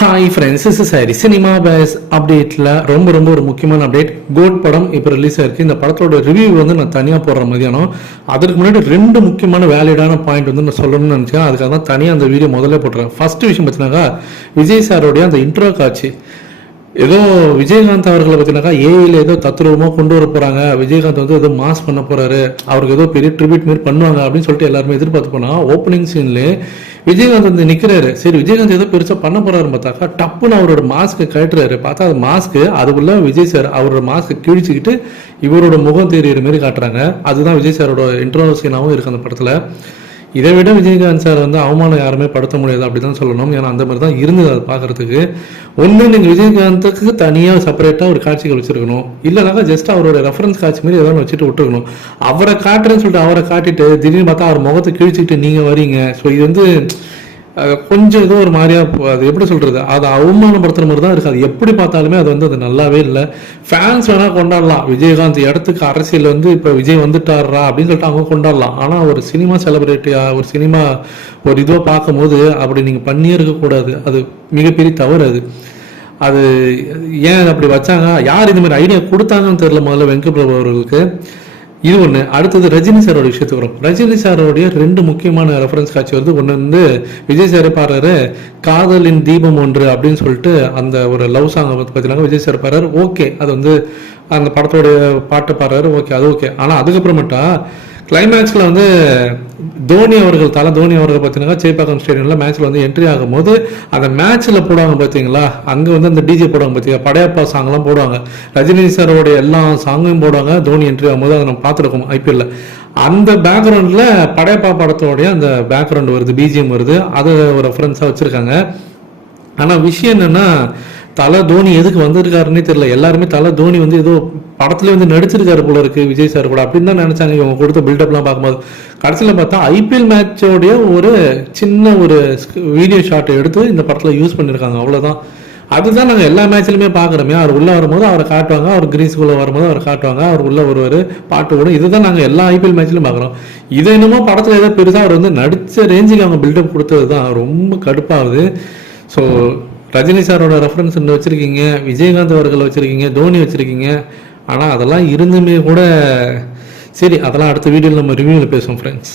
Hi friends is sorry cinema base அப்டேட்டில் ரொம்ப ரொம்ப ஒரு முக்கியமான அப்டேட் கோட் படம் இப்போ ரிலீஸ் ஆயிருக்கு. இந்த படத்தோட ரிவ்யூ வந்து நான் தனியாக போடுற மதியானம். அதற்கு முன்னாடி ரெண்டு முக்கியமான வேலிடான பாயிண்ட் வந்து நான் சொல்லணும்னு நினச்சேன். அதுக்காக தான் தனியாக அந்த வீடியோ முதல்ல போட்டுறேன் ஃபர்ஸ்ட் விஷயம் பார்த்தீங்கன்னாக்கா விஜய் சாரோடைய அந்த இன்ட்ரோ காட்சி. ஏதோ விஜயகாந்த் அவர்களை பார்த்தீங்கன்னாக்கா ஏஐல ஏதோ தத்ரூபமாக கொண்டு வர போறாங்க. விஜயகாந்த் வந்து ஏதோ மாஸ் பண்ண போறாரு. அவருக்கு ஏதோ பெரிய ட்ரிபியூட் மாரி பண்ணுவாங்க அப்படின்னு சொல்லிட்டு எல்லாருமே எதிர்பார்த்து போனா ஓப்பனிங் சீன்லேயே விஜயகாந்த் வந்து நிக்கிறாரு. சரி விஜயகாந்த் ஏதோ பெருசா பண்ண போறாருன்னு பார்த்தாக்கா டப்புன்னு அவரோட மாஸ்க்கு கட்டுறாரு பார்த்தா அது மாஸ்க்கு அதுக்குள்ள விஜய் சார் அவரோட மாஸ்க்கு கிழிச்சுக்கிட்டு இவரோட முகம் தெரியுற மாதிரி காட்டுறாங்க. அதுதான் விஜய் சாரோட இன்ட்ரோ சீனாவும் இருக்கு அந்த படத்துல. இதை விட விஜயகாந்த் சார் வந்து அவமானம் யாருமே படுத்த முடியாது அப்படி தான் சொல்லணும். ஏன்னா அந்த மாதிரி தான் இருந்தது அதை பார்க்கறதுக்கு. ஒன்று நீங்கள் விஜயகாந்துக்கு தனியாக செப்பரேட்டாக ஒரு காட்சிகள் வச்சிருக்கணும். இல்லைனாக்கா ஜஸ்ட் அவரோட ரெஃபரன்ஸ் காட்சி மாதிரி ஏதாவது வச்சுட்டு விட்டுருக்கணும். அவரை காட்டுறேன்னு சொல்லிட்டு அவரை காட்டிட்டு திடீர்னு பார்த்தா அவர் முகத்தை கிழிச்சிக்கிட்டு நீங்கள் வரீங்க. ஸோ இது வந்து கொஞ்சம் ஏதோ ஒரு மாதிரியா அது எப்படி சொல்கிறது அது அவமானப்படுத்துற மாதிரி தான் இருக்குது அது எப்படி பார்த்தாலுமே அது வந்து அது நல்லாவே இல்லை. ஃபேன்ஸ் வேணால் கொண்டாடலாம். விஜயகாந்த் இடத்துக்கு அரசியல் வந்து இப்போ விஜய் வந்துட்டாரா அப்படின்னு சொல்லிட்டு அவங்க கொண்டாடலாம். ஆனால் ஒரு சினிமா செலிபிரிட்டியா ஒரு சினிமா ஒரு இதுவாக பார்க்கும்போது அப்படி நீங்கள் பண்ணியே இருக்கக்கூடாது அது மிகப்பெரிய தவறு அது. அது ஏன் அப்படி வச்சாங்க? யார் இந்த மாதிரி ஐடியா கொடுத்தாங்கன்னு தெரியல முதல்ல வெங்கட் பிரபு அவர்களுக்கு. இது ஒன்று அடுத்தது ரஜினி சாரோட விஷயத்துக்கு வரும். ரஜினி சாரோடைய ரெண்டு முக்கியமான ரெஃபரன்ஸ் காட்சி வந்து ஒன்று வந்து விஜய் சார் பாடுறாரு காதலின் தீபம் ஒன்று அப்படின்னு சொல்லிட்டு அந்த ஒரு லவ் சாங்கை பற்றி பார்த்தீங்கன்னா விஜய் சார் பாடுறாரு ஓகே. அது வந்து அந்த படத்தோடைய பாட்டு பாடுறாரு. ஓகே. அது ஓகே. ஆனால் அதுக்கப்புறமேட்டா கிளைமேக்ஸில் வந்து தோனி அவர்கள் தலை தோனி அவர்கள் பார்த்தீங்கன்னா சேப்பாக்கம் ஸ்டேடியமில் மேட்ச்சில் வந்து என்ட்ரி ஆகும்போது அந்த மேட்ச்சில் போடுவாங்க பார்த்தீங்களா அங்கே வந்து அந்த டிஜே போடுவாங்க பார்த்தீங்களா படையப்பா சாங்லாம் போடுவாங்க. ரஜினி சாரோடைய எல்லா சாங்கும் போடுவாங்க. தோனி என்ட்ரி ஆகும்போது அதை நம்ம பார்த்துருக்கோம் ஐபிஎல்ல. அந்த பேக்ரவுண்டில் படையப்பா படத்தோடைய அந்த பேக்ரவுண்ட் வருது பிஜிஎம் வருது. அதை ஒரு ரெஃபரன்ஸாக வச்சுருக்காங்க. ஆனால் விஷயம் என்னென்னா தலை தோனி எதுக்கு வந்திருக்காருன்னே தெரியல. எல்லாருமே தலை தோனி வந்து ஏதோ படத்துல வந்து நடிச்சிருக்காரு போல இருக்கு விஜய் சார் கூட. அப்படின்னு தான் நினைச்சாங்க. இவங்க கொடுத்த பில்டப்லாம் பார்க்கும்போது. கடைசியில் பார்த்தா ஐபிஎல் மேட்சோடைய ஒரு சின்ன ஒரு வீடியோ ஷாட் எடுத்து இந்த படத்தில் யூஸ் பண்ணியிருக்காங்க. அவ்வளோதான் அதுதான் நாங்கள் எல்லா மேட்ச்லையுமே பார்க்குறோமே. அவர் உள்ளே வரும்போது அவரை காட்டுவாங்க. அவர் கிரீஸ்குள்ளே வரும்போது அவரை காட்டுவாங்க. அவர் உள்ளே வருவார். பாட்டு ஓடும். இதுதான் நாங்கள் எல்லா ஐபிஎல் மேட்ச்லையும் பார்க்குறோம். இது என்னமோ படத்தில் ஏதோ பெருசாக அவர் வந்து நடித்த ரேஞ்சுக்கு அவங்க பில்டப் கொடுத்தது தான் ரொம்ப கடுப்பாகுது. ஸோ ரஜினி சாரோட ரெஃபரன்ஸ் ஒன்று வச்சுருக்கீங்க விஜயகாந்த் அவர்கள் வச்சுருக்கீங்க தோனி வச்சுருக்கீங்க. ஆனால் அதெல்லாம் இருந்துமே கூட சரி அதெல்லாம் அடுத்த வீடியோவில் நம்ம ரிவ்யூவில் பேசுவோம் ஃப்ரெண்ட்ஸ்